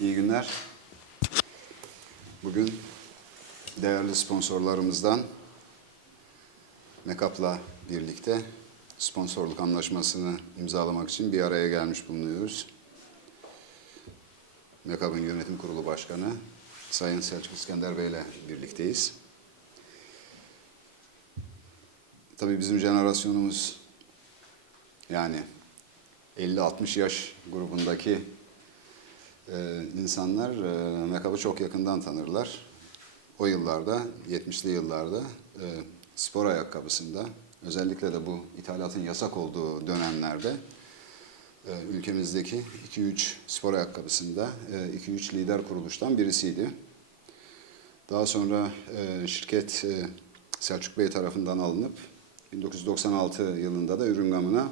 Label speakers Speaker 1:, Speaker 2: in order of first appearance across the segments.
Speaker 1: İyi günler. Bugün değerli sponsorlarımızdan Mekap'la birlikte sponsorluk anlaşmasını imzalamak için bir araya gelmiş bulunuyoruz. Mekap'ın yönetim kurulu başkanı Sayın Selçuk İskender Bey ile birlikteyiz. Tabii bizim jenerasyonumuz yani 50-60 yaş grubundaki e, insanlar e, Mekap'ı çok yakından tanırlar. O yıllarda, 70'li yıllarda e, spor ayakkabısında, özellikle de bu ithalatın yasak olduğu dönemlerde e, ülkemizdeki 2-3 spor ayakkabısında e, 2-3 lider kuruluştan birisiydi. Daha sonra e, şirket e, Selçuk Bey tarafından alınıp 1996 yılında da ürün gamına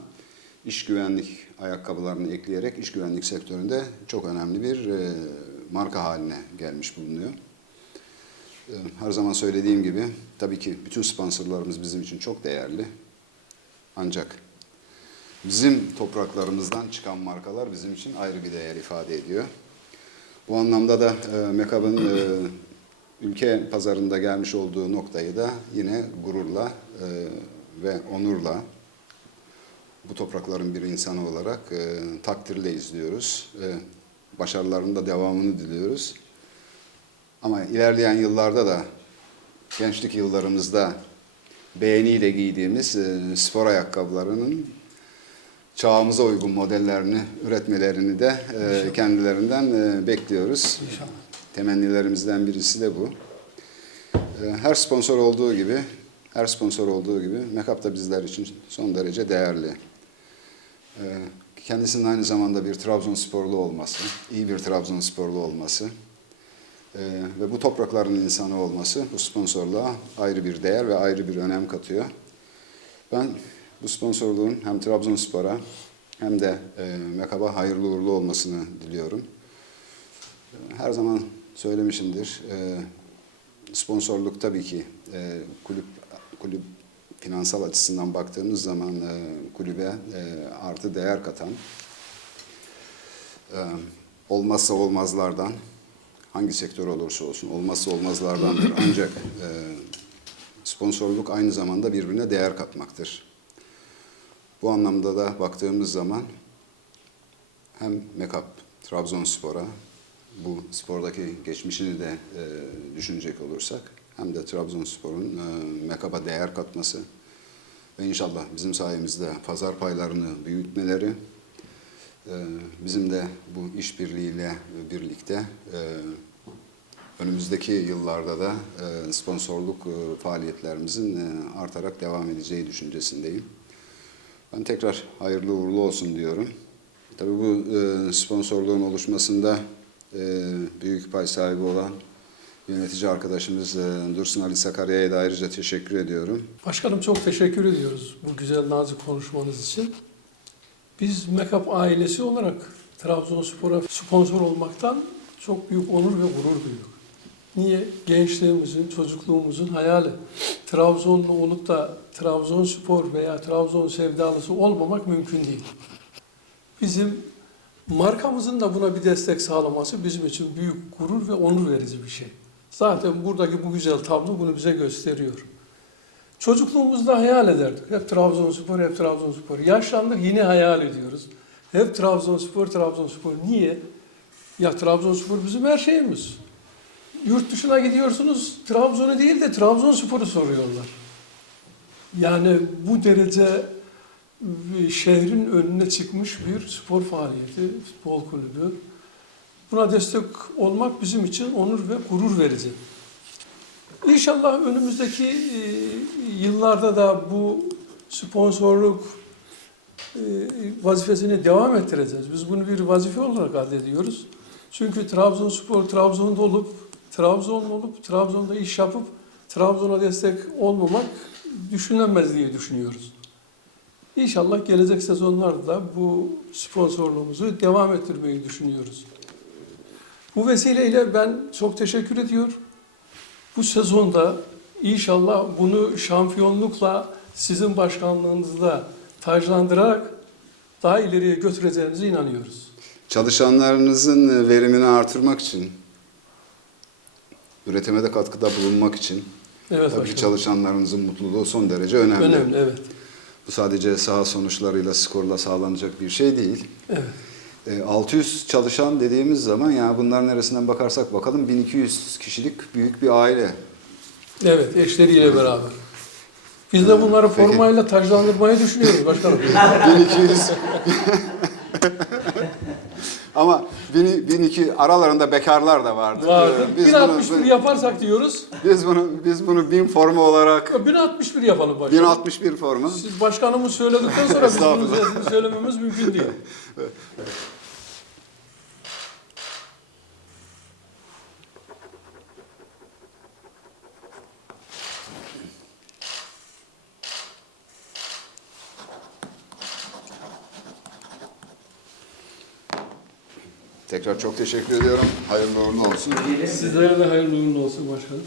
Speaker 1: iş güvenlik ayakkabılarını ekleyerek iş güvenlik sektöründe çok önemli bir e, marka haline gelmiş bulunuyor. E, Her zaman söylediğim gibi tabii ki bütün sponsorlarımız bizim için çok değerli. Ancak bizim topraklarımızdan çıkan markalar bizim için ayrı bir değer ifade ediyor. Bu anlamda da e, Mekab'ın e, ülke pazarında gelmiş olduğu noktayı da yine gururla e, ve onurla bu toprakların bir insanı olarak e, takdirle izliyoruz. E, başarılarının da devamını diliyoruz. Ama ilerleyen yıllarda da gençlik yıllarımızda beğeniyle giydiğimiz e, spor ayakkabılarının çağımıza uygun modellerini üretmelerini de e, kendilerinden e, bekliyoruz.
Speaker 2: İnşallah.
Speaker 1: Temennilerimizden birisi de bu. E, Her sponsor olduğu gibi, her sponsor olduğu gibi Mekap da bizler için son derece değerli. E, Kendisinin aynı zamanda bir Trabzonsporlu olması, iyi bir Trabzonsporlu olması e, ve bu toprakların insanı olması bu sponsorluğa ayrı bir değer ve ayrı bir önem katıyor. Ben bu sponsorluğun hem Trabzonspor'a hem de e, Mekap'a hayırlı uğurlu olmasını diliyorum. Her zaman söylemişimdir. e, Sponsorluk tabii ki e, kulüp kulüp finansal açısından baktığımız zaman e, kulübe e, artı değer katan e, olmazsa olmazlardan hangi sektör olursa olsun olmazsa olmazlardandır. Ancak e, sponsorluk aynı zamanda birbirine değer katmaktır. Bu anlamda da baktığımız zaman hem Mekap Trabzonspor'a bu spordaki geçmişini de e, düşünecek olursak hem de Trabzonspor'un e, Mekap'a değer katması ve inşallah bizim sayemizde pazar paylarını büyütmeleri e, bizim de bu işbirliğiyle birlikte e, önümüzdeki yıllarda da e, sponsorluk e, faaliyetlerimizin e, artarak devam edeceği düşüncesindeyim. Ben tekrar hayırlı uğurlu olsun diyorum. Tabii bu e, sponsorluğun oluşmasında e, büyük pay sahibi olan yönetici arkadaşımız e, Dursun Ali Sakarya'ya da ayrıca teşekkür ediyorum.
Speaker 2: Başkanım çok teşekkür ediyoruz bu güzel nazik konuşmanız için. Biz Mekap ailesi olarak Trabzonspor'a sponsor olmaktan çok büyük onur ve gurur duyduk. Niye? Gençliğimizin, çocukluğumuzun hayali. Trabzonlu olup da Trabzonspor veya Trabzon sevdalısı olmamak mümkün değil. Bizim markamızın da buna bir destek sağlaması bizim için büyük gurur ve onur verici bir şey. Zaten buradaki bu güzel tablo bunu bize gösteriyor. Çocukluğumuzda hayal ederdik. Hep Trabzonspor, hep Trabzonspor. Yaşlandık yine hayal ediyoruz. Hep Trabzonspor, Trabzonspor. Niye? Ya Trabzonspor bizim her şeyimiz. Yurt dışına gidiyorsunuz, Trabzon'u değil de Trabzonspor'u soruyorlar. Yani bu derece bir şehrin önüne çıkmış bir spor faaliyeti, futbol kulübü. Buna destek olmak bizim için onur ve gurur verici. İnşallah önümüzdeki e, yıllarda da bu sponsorluk e, vazifesini devam ettireceğiz. Biz bunu bir vazife olarak addediyoruz. Çünkü Trabzonspor Trabzon'da olup, Trabzonlu olup, Trabzon'da iş yapıp Trabzon'a destek olmamak düşünülemez diye düşünüyoruz. İnşallah gelecek sezonlarda da bu sponsorluğumuzu devam ettirmeyi düşünüyoruz. Bu vesileyle ben çok teşekkür ediyorum. Bu sezonda inşallah bunu şampiyonlukla sizin başkanlığınızda taclandırarak daha ileriye götüreceğimize inanıyoruz.
Speaker 1: çalışanlarınızın verimini artırmak için, üretime de katkıda bulunmak için
Speaker 2: Evet
Speaker 1: tabii ki çalışanlarınızın mutluluğu son derece önemli.
Speaker 2: Önemli evet.
Speaker 1: Bu sadece saha sonuçlarıyla, skorla sağlanacak bir şey değil.
Speaker 2: Evet.
Speaker 1: E, 600 çalışan dediğimiz zaman ya bunlar neresinden bakarsak bakalım 1200 kişilik büyük bir aile.
Speaker 2: Evet eşleriyle beraber. Biz de bunları
Speaker 1: Peki.
Speaker 2: formayla taclandırmayı düşünüyoruz başkanım.
Speaker 1: 1200 Ama 1200 aralarında bekarlar da vardı.
Speaker 2: Vardı.
Speaker 1: Biz
Speaker 2: 1061
Speaker 1: bunu,
Speaker 2: yaparsak diyoruz.
Speaker 1: biz bunu biz bunu bin forma olarak
Speaker 2: 1061 yapalım başkanım.
Speaker 1: 1061 forma.
Speaker 2: Siz başkanımız söyledikten sonra biz bunun
Speaker 1: Estağfurullah.
Speaker 2: sesini söylememiz mümkün değil.
Speaker 1: Tekrar çok teşekkür ediyorum. Hayırlı uğurlu olsun.
Speaker 2: Sizlere de hayırlı uğurlu olsun başkanım.